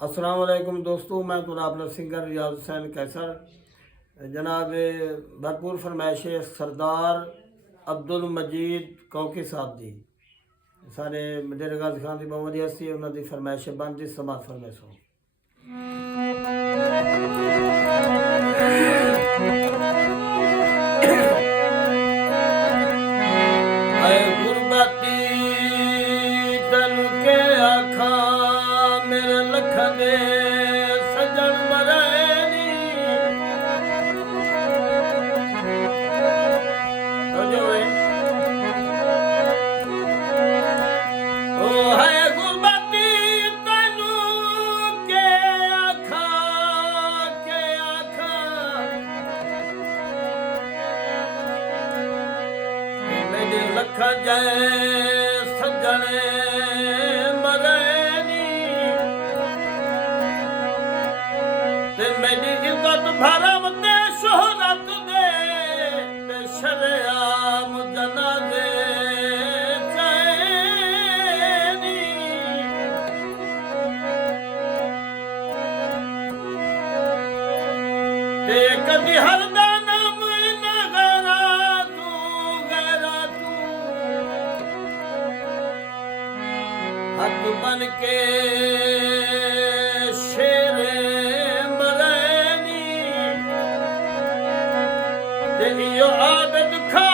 अस्सलाम वालेकुम दोस्तों, मैं तो अपना सिंगर रियाज हुसैन कैसर जनाब भरपूर फरमाइश सरदार अब्दुल मजीद कौकी साहब दी सारे डेरे गाजी खान की बहुत वधिया सी उन्होंने फरमाइश बनती समाज फरमाइश हो। गुरबती तन के आखा मेरे लख दे सजन मरैनी तो जो है ओ है गुरबती तनु के आखा मेरे लख जाए सजने मरैनी ते मेरी इज्जत भरम ते शोहरत दे ते शरेआम जनाजे चैनी ते कदी हर हक बन के शेरे मरैनी ते इहो आदत खा